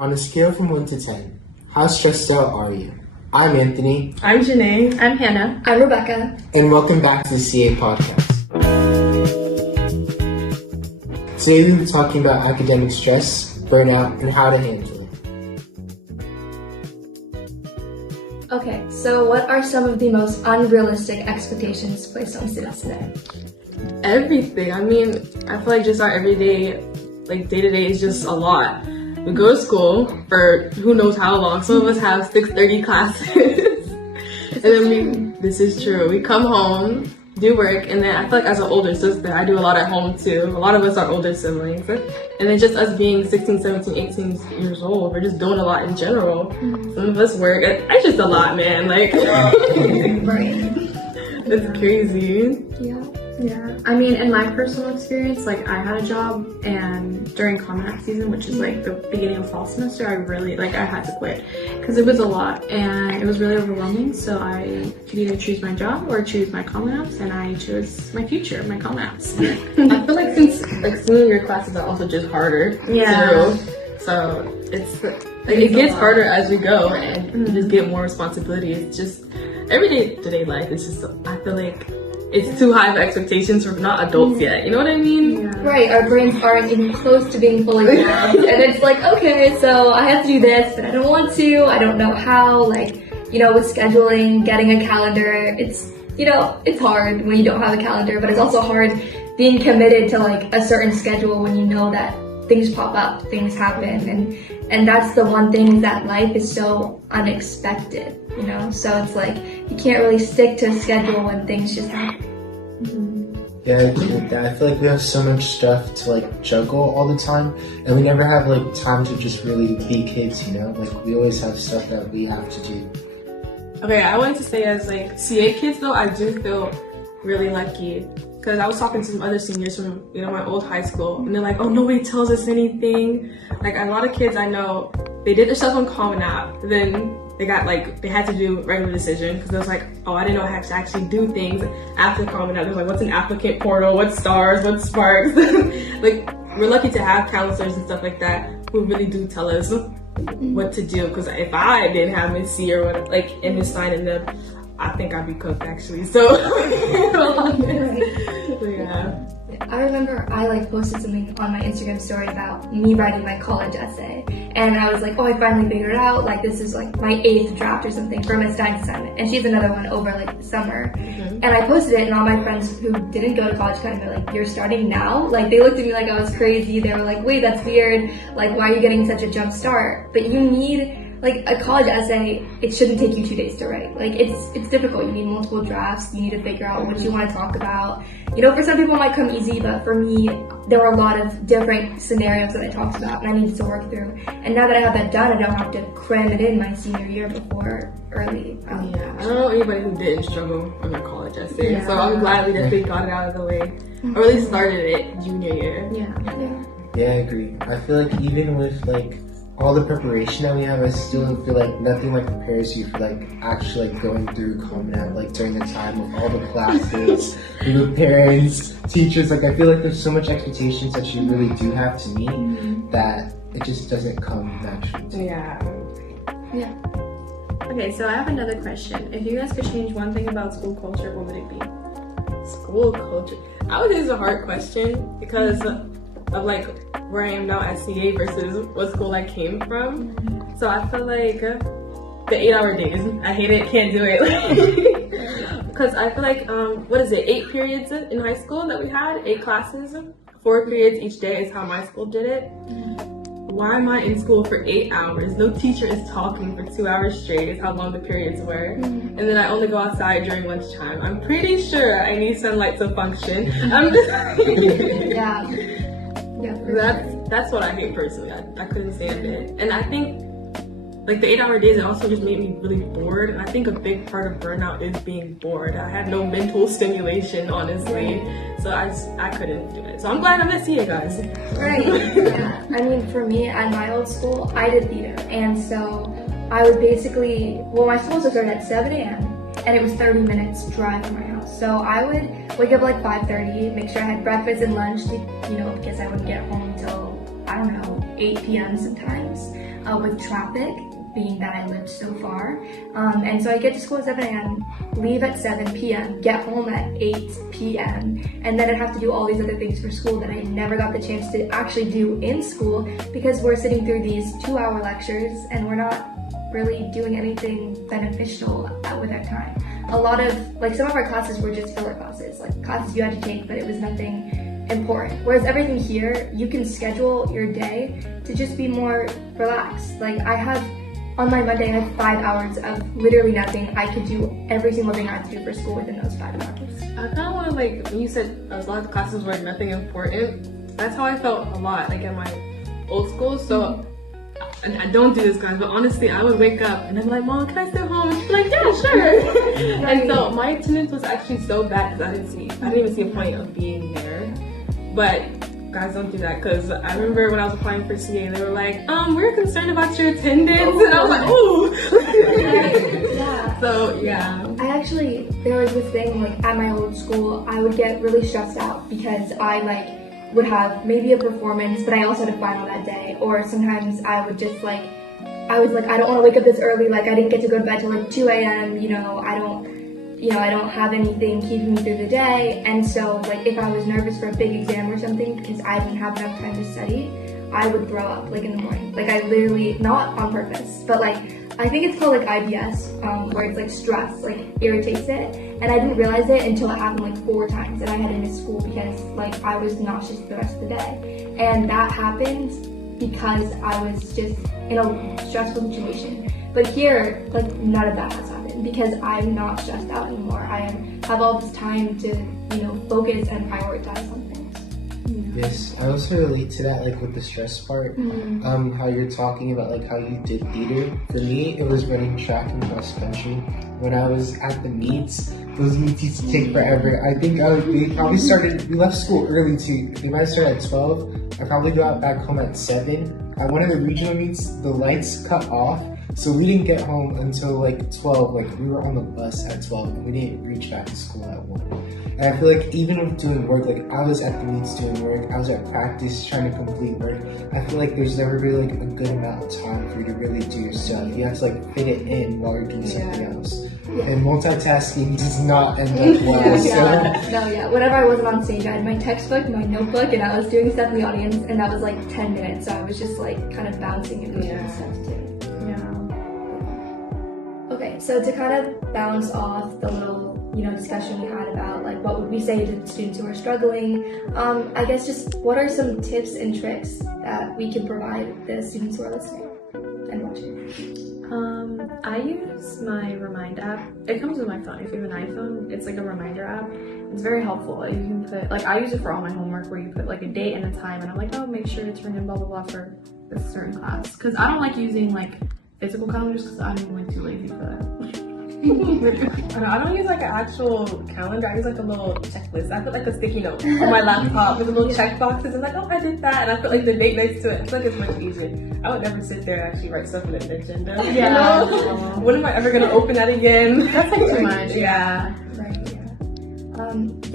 On a scale from 1 to 10, how stressed out are you? I'm Anthony. I'm Janae. I'm Hannah. I'm Rebecca. And welcome back to the CA podcast. Today we'll be talking about academic stress, burnout, and how to handle it. Okay, so what are some of the most unrealistic expectations placed on students today? Everything. I mean, I feel like just our everyday, like day-to-day is just a lot. We go to school for who knows how long. Some of us have 6:30 classes. And then this is true. We come home, do work, and then I feel like as an older sister, I do a lot at home too. A lot of us are older siblings. And then just us being 16, 17, 18 years old, we're just doing a lot in general. Some of us work. It's just a lot, man. Like, Right. it's crazy. Yeah. I mean, in my personal experience, like I had a job and during Common App season, which is like the beginning of fall semester, I had to quit because it was a lot and it was really overwhelming. So I could either choose my job or choose my Common Apps, and I chose my future, my Common Apps. I feel like since senior classes are also just harder too, so it's like it gets harder as we go and you just get more responsibility. It's just everyday to-day life. It's just, I feel like it's too high of expectations for not adults yet. You know what I mean? Yeah. Right, our brains aren't even close to being fully developed. And it's like, okay, so I have to do this, but I don't want to. I don't know how. Like, with scheduling, getting a calendar, it's hard when you don't have a calendar, but it's also hard being committed to like a certain schedule when you know that things pop up, things happen. And that's the one thing, that life is so unexpected, So it's like, you can't really stick to a schedule when things just happen. Yeah, I agree with that. I feel like we have so much stuff to like juggle all the time, and we never have like time to just really be kids, Like we always have stuff that we have to do. Okay, I wanted to say as like CA kids though, I do feel really lucky. Because I was talking to some other seniors from, my old high school, and they're like, oh, nobody tells us anything. Like, a lot of kids I know, they did their stuff on Common App, then they had to do regular decision, because it was like, oh, I didn't know how to actually do things after Common App. There's like, what's an applicant portal, what's STARS, what's Sparks? Like, we're lucky to have counselors and stuff like that who really do tell us what to do, because if I didn't have Miss C or what, like, and Miss Stein and them, I think I'd be cooked actually. So, yeah. I remember I posted something on my Instagram story about me writing my college essay, and I was like, oh, I finally figured it out. Like, this is like my 8th draft or something for Miss Stein's assignment, and she has another one over like the summer. And I posted it, and all my friends who didn't go to college kind of were like, you're starting now? Like, they looked at me like I was crazy. They were like, wait, that's weird. Like, why are you getting such a jump start? But you need, like, a college essay, it shouldn't take you 2 days to write. Like, it's difficult. You need multiple drafts. You need to figure out what you want to talk about. For some people it might come easy, but for me, there were a lot of different scenarios that I talked about and I needed to work through. And now that I have that done, I don't have to cram it in my senior year before early. I don't know anybody who didn't struggle on their college essay. Yeah. So I'm glad we definitely got it out of the way. Or at least started it junior year. Yeah, I agree. I feel like even with all the preparation that we have, I still feel like nothing prepares you for actually going through Common App during the time of all the classes, with parents, teachers. I feel like there's so much expectations that you really do have to meet that it just doesn't come naturally to you. Yeah. Okay, so I have another question. If you guys could change one thing about school culture, what would it be? School culture. I would say it's a hard question because of where I am now at CA versus what school I came from. So I feel like the 8-hour days, I hate it, can't do it. Because I feel like, 8 periods in high school that we had, 8 classes, 4 periods each day is how my school did it. Why am I in school for 8 hours? No teacher is talking for 2 hours straight is how long the periods were. And then I only go outside during lunchtime. I'm pretty sure I need sunlight to function. I'm just That's what I hate personally. I couldn't stand it. And I think the 8-hour days, it also just made me really bored. And I think a big part of burnout is being bored. I had no mental stimulation, honestly. So I couldn't do it. So I'm glad I'm at CA, guys. Right. Yeah. I mean, for me, at my old school, I did theater. And so I would basically, my school started at 7 a.m. and it was 30 minutes drive from my house. So I would wake up 5:30, make sure I had breakfast and lunch, because I wouldn't get home until, I don't know, 8 p.m. sometimes with traffic, being that I lived so far. And so I get to school at 7 a.m., leave at 7 p.m., get home at 8 p.m., and then I'd have to do all these other things for school that I never got the chance to actually do in school because we're sitting through these 2-hour lectures and we're not really doing anything beneficial with our time. A lot of, like, some of our classes were just filler classes, like classes you had to take, but it was nothing important. Whereas everything here, you can schedule your day to just be more relaxed. Like, on my Monday, I have 5 hours of literally nothing. I could do every single thing I have to do for school within those 5 hours. I kind of want to, like, when you said a lot of classes were nothing important, that's how I felt a lot, like, at my old school. So, and I don't do this, guys, but honestly, I would wake up and I'm like, Mom, can I stay home? And she's like, yeah, sure. And so my attendance was actually so bad because I didn't even see a point of being there. But guys, don't do that, because I remember when I was applying for CA, they were like, we're concerned about your attendance. And I was like, ooh. Yeah. So, yeah. There was this thing, like, at my old school, I would get really stressed out because I, like, would have maybe a performance, but I also had a final that day. Or sometimes I would just, like, I was like, I don't want to wake up this early, like, I didn't get to go to bed till, like, 2 a.m., I don't have anything keeping me through the day. And so, like, if I was nervous for a big exam or something because I didn't have enough time to study, I would throw up, like, in the morning. Like, I literally, not on purpose, but, like, I think it's called, like, IBS, where it's, like, stress, like, irritates it. And I didn't realize it until it happened, like, 4 times, and I had to miss school because, like, I was nauseous the rest of the day. And that happened because I was just in a stressful situation. But here, like, none of that has happened because I'm not stressed out anymore. I have all this time to, focus and prioritize on things. Yes, I also relate to that, like, with the stress part. How you're talking about, like, how you did theater. For me, it was running track and cross country. When I was at the meets, those meets used to take forever. I think we left school early too. They might start at 12. I probably got back home at 7. At one of the regional meets, the lights cut off. So we didn't get home until like 12, like we were on the bus at 12 and we didn't reach back to school at 1. And I feel like even with doing work, like I was at the meets doing work, I was at practice trying to complete work. I feel like there's never really like a good amount of time for you to really do your stuff. You have to like fit it in while you're doing something else. And multitasking does not end up well. Whenever I wasn't on stage, I had my textbook, my notebook, and I was doing stuff in the audience, and that was like 10 minutes, so I was just like kind of bouncing in between stuff too. Okay, so to kind of bounce off the little, discussion we had about like what would we say to students who are struggling, I guess just what are some tips and tricks that we can provide the students who are listening and watching? I use my Remind app. It comes with my phone. If you have an iPhone, it's like a reminder app. It's very helpful. You can put, like, I use it for all my homework where you put like a date and a time and I'm like, oh, make sure to turn in blah blah blah for this certain class. Because I don't like using like physical calendars because I'm like too lazy for that. I don't use like an actual calendar. I use like a little checklist. I put like a sticky note on my laptop with a little check boxes and like, oh, I did that, and I put like the date next to it. I feel like it's much easier. I would never sit there and actually write stuff in an agenda. When am I ever gonna open that again? That's like too much.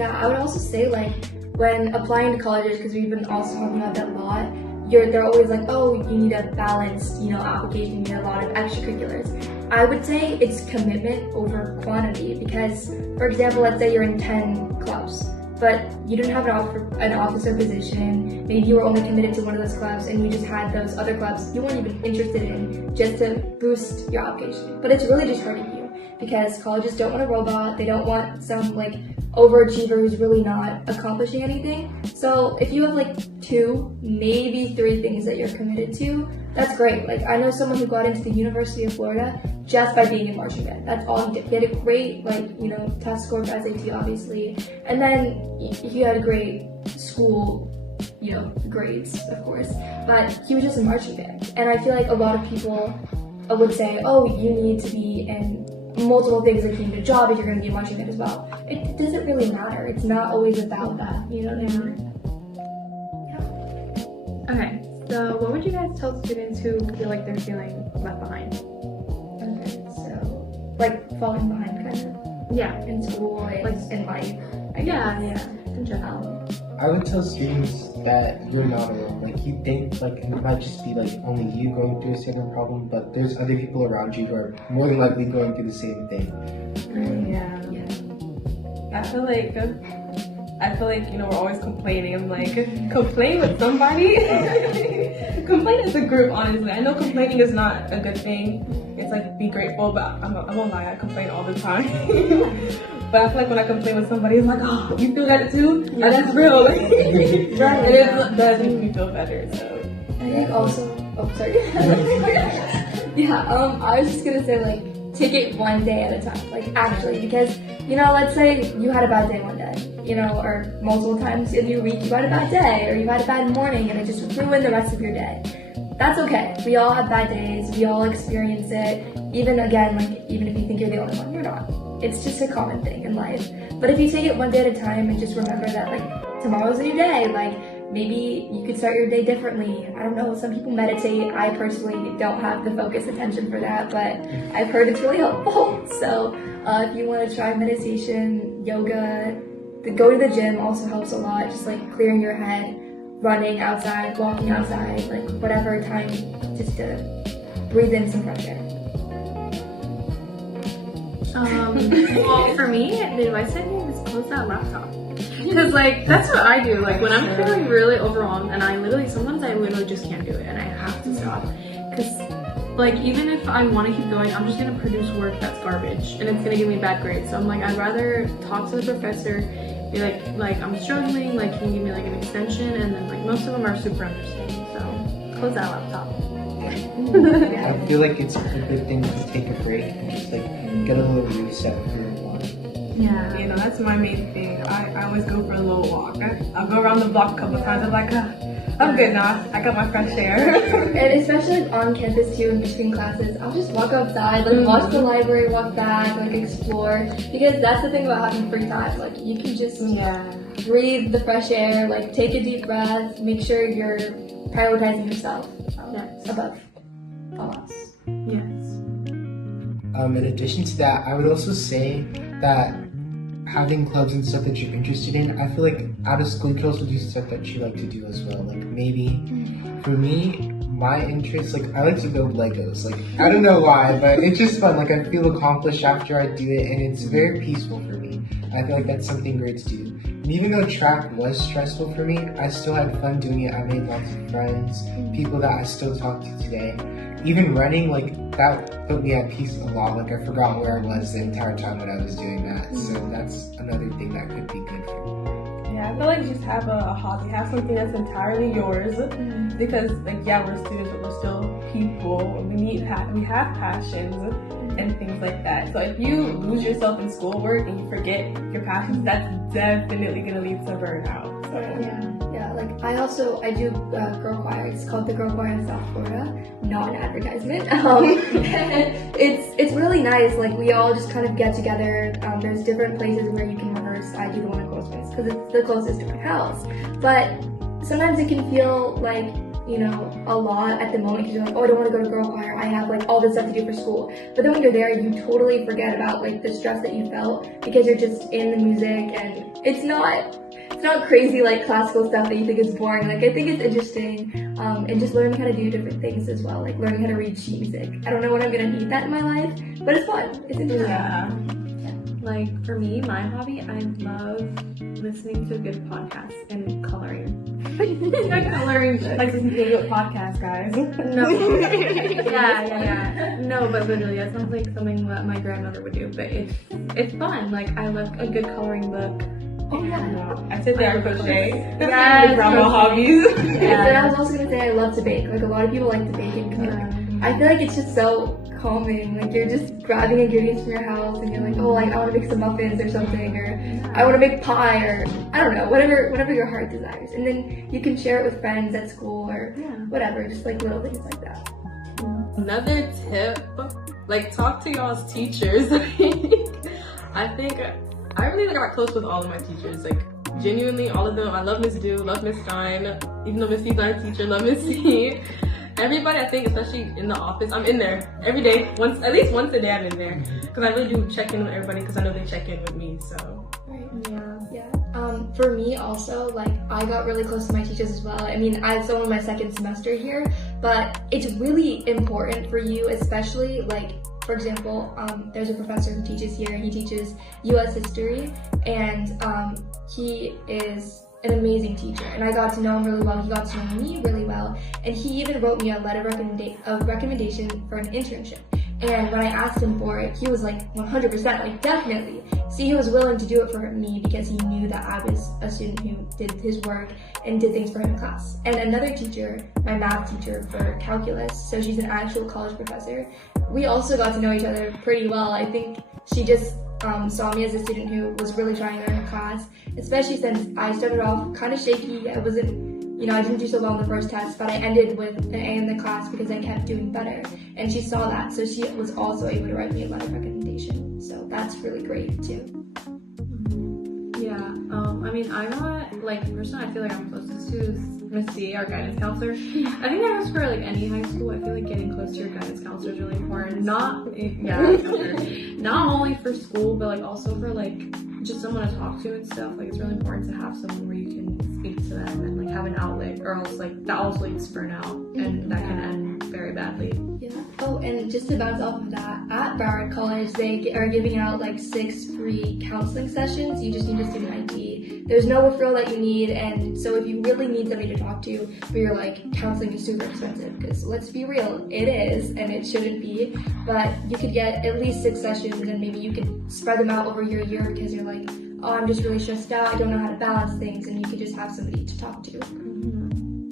I would also say like when applying to colleges, because we've been also talking about that a lot. They're always like, oh, you need a balanced, application, you need a lot of extracurriculars. I would say it's commitment over quantity because, for example, let's say you're in 10 clubs, but you didn't have an officer position, maybe you were only committed to one of those clubs and you just had those other clubs you weren't even interested in just to boost your application. But it's really just hurting you because colleges don't want a robot, they don't want some like overachiever who's really not accomplishing anything. So if you have like 2, maybe 3 things that you're committed to, that's great. Like I know someone who got into the University of Florida just by being in marching band. That's all he did. He had a great test score for SAT obviously, and then he had a great school grades of course, but he was just in marching band. And I feel like a lot of people would say, oh, you need to be in multiple things, like you need a job if you're going to be in marching band as well. It doesn't really matter. It's not always about that, you know what I mean? Okay, so what would you guys tell students who feel like they're feeling left behind? Okay, so like falling behind kind of. Yeah. In school, in life. Yeah, in general. I would tell students that you're not alone. Like, you think like it might just be like only you going through a certain problem, but there's other people around you who are more than likely going through the same thing. Yeah. I feel like we're always complaining. I'm like, complain with somebody. Complain as a group, honestly. I know complaining is not a good thing. It's like, be grateful, but I won't lie, I complain all the time. But I feel like when I complain with somebody, it's like, oh, you feel that too? Yeah. That's real. And it does make me feel better. So I think also, sorry. Yeah, I was just gonna say, like, take it one day at a time, like, actually, because, let's say you had a bad day one day, or multiple times in your week you had a bad day, or you had a bad morning, and it just ruined the rest of your day. That's okay. We all have bad days. We all experience it. Even if you think you're the only one, you're not. It's just a common thing in life. But if you take it one day at a time and just remember that, like, tomorrow's a new day, like, maybe you could start your day differently. I don't know, some people meditate. I personally don't have the focus attention for that, but I've heard it's really helpful. So if you want to try meditation, yoga, go to the gym also helps a lot. Just like clearing your head, running outside, walking outside, like whatever time, just to breathe in some fresh air. Well, for me, the advice I give is close that laptop. Because, like, that's what I do. Like, when I'm feeling really overwhelmed, and sometimes I literally just can't do it, and I have to stop. Because, like, even if I want to keep going, I'm just going to produce work that's garbage, and it's going to give me bad grades. So I'm like, I'd rather talk to the professor, be like, I'm struggling, like, can you give me, like, an extension? And then, like, most of them are super understanding, so close that laptop. I feel like it's a good thing to take a break and just, like, get a little reset for your life. Yeah, that's my main thing. I always go for a little walk. I'll go around the block a couple of times. I'm like, I'm good now. I got my fresh air. And especially like, on campus too, in between classes, I'll just walk outside, like watch the library, walk back, like explore. Because that's the thing about having free time. Like you can just breathe the fresh air, like take a deep breath, make sure you're prioritizing yourself above all else. Yes. In addition to that, I would also say that having clubs and stuff that you're interested in, I feel like out of school you can also do stuff that you like to do as well. Like maybe, for me, my interest, like I like to build Legos. Like I don't know why, but it's just fun. Like I feel accomplished after I do it, and it's very peaceful for me. I feel like that's something great to do. And even though track was stressful for me, I still had fun doing it. I made lots of friends, people that I still talk to today. Even running, like, that put me at peace a lot. Like, I forgot where I was the entire time when I was doing that. So that's another thing that could be good for me. Yeah, I feel like you just have a hobby. Have something that's entirely yours. Because, like, we're students, but we're still people. We have passions and things like that. So if you lose yourself in schoolwork and you forget your passions, that's definitely going to lead to burnout. So. Yeah, like I do girl choir. It's called the Girl Choir in South Florida. Not an advertisement. It's really nice. Like we all just kind of get together. There's different places where you can rehearse. I do the one in Coral Springs because it's the closest to my house. But sometimes it can feel like a lot at the moment because you're like, oh, I don't want to go to girl choir. I have like all this stuff to do for school. But then when you're there, you totally forget about like the stress that you felt because you're just in the music and it's not crazy like classical stuff that you think is boring. Like I think it's interesting and just learning how to do different things as well. Like learning how to read sheet music. I don't know when I'm gonna need that in my life, but it's fun. It's interesting. Yeah. Like for me, my hobby, I love listening to good podcasts and coloring. Coloring books. Like listening to a good podcast, guys. No. Yeah. No, but literally, that sounds like something that my grandmother would do. But it's fun. Like I love a good coloring book. Oh yeah. No, I sit there and crochet. Yeah, the grandma hobbies. Yeah. But I was also gonna say I love to bake. Like a lot of people like to bake and cook. I feel like it's just so calming. Like you're just grabbing ingredients from your house and you're like, oh, like I want to make some muffins or something, or I want to make pie, or I don't know, whatever your heart desires. And then you can share it with friends at school or whatever, just like little things like that. Another tip, like talk to y'all's teachers. I really got close with all of my teachers. Like genuinely, all of them. I love Miss Do, love Miss Stein. Even though Miss C's not a teacher, love Miss C. Everybody, I think, especially in the office, I'm in there every day. At least once a day, I'm in there because I really do check in with everybody because I know they check in with me. So Yeah. For me also, like, I got really close to my teachers as well. I mean, it's only my second semester here, but it's really important for you, especially, like, for example, there's a professor who teaches here, he teaches US history, and he is an amazing teacher, and I got to know him really well, he got to know me really well, and he even wrote me a letter of recommendation for an internship. And when I asked him for it, he was like 100%, like definitely. See, he was willing to do it for me because he knew that I was a student who did his work and did things for him in class. And another teacher, my math teacher for calculus, so she's an actual college professor, we also got to know each other pretty well. I think she just saw me as a student who was really trying to learn her class, especially since I started off kind of shaky. I didn't do so well in the first test, but I ended with an A in the class because I kept doing better. And she saw that, so she was also able to write me a letter of recommendation. So that's really great too. Yeah, I mean, I'm not, like, the person I feel like I'm closest to is Miss C, our guidance counselor. I think that goes for, like, any high school. I feel like getting close to your guidance counselor is really important. Not only for school, but, like, also for, like, just someone to talk to and stuff. Like, it's really important to have someone where you can speak to them and, like, have an outlet, or else, like, that also leads to burnout, and that can end very badly. Yeah. Oh, and just to bounce off of that, at Broward College, they are giving out like 6 free counseling sessions. You just need a student ID. There's no referral that you need, and so if you really need somebody to talk to, but you're like, counseling is super expensive, because let's be real, it is, and it shouldn't be, but you could get at least 6 sessions, and maybe you could spread them out over your year because you're like, oh, I'm just really stressed out, I don't know how to balance things, and you could just have somebody to talk to.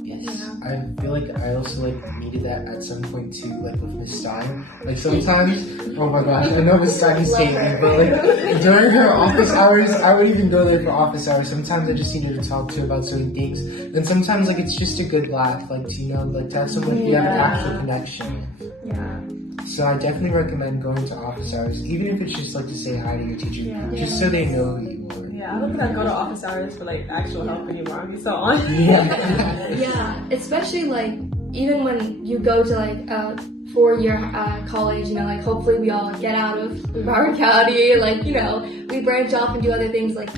Yes. Yeah. I feel like I also like needed that at some point too, like with Miss Stein. Like sometimes, oh my gosh, I know Miss Stein is saying me, but like during her office hours, I would even go there for office hours. Sometimes I just needed to talk to about certain things. And sometimes like it's just a good laugh, like to, like to have someone you have an actual connection. Yeah. So I definitely recommend going to office hours, even if it's just like to say hi to your teacher, just so they know who you are. Yeah, I don't think I'd go to office hours for like actual help anymore. I'd be so on. Yeah, especially like even when you go to like a 4-year college, like hopefully we all get out of Broward County, like, we branch off and do other things. Like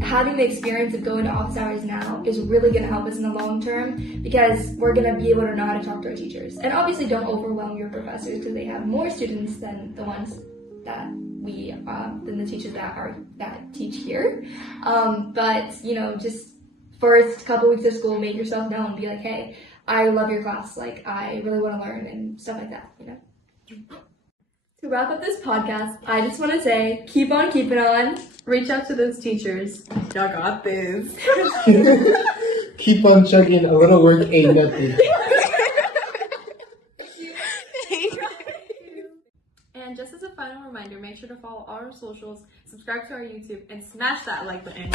having the experience of going to office hours now is really going to help us in the long term, because we're going to be able to know how to talk to our teachers. And obviously don't overwhelm your professors, because they have more students than the ones that than the teachers that teach here. But just first couple weeks of school, make yourself known, be like, hey, I love your class, like I really want to learn and stuff like that, To wrap up this podcast, I just want to say, keep on keeping on. Reach out to those teachers. Y'all got this. Keep on chugging, a little work ain't nothing. And just as a final reminder, make sure to follow all our socials, subscribe to our YouTube, and smash that like button.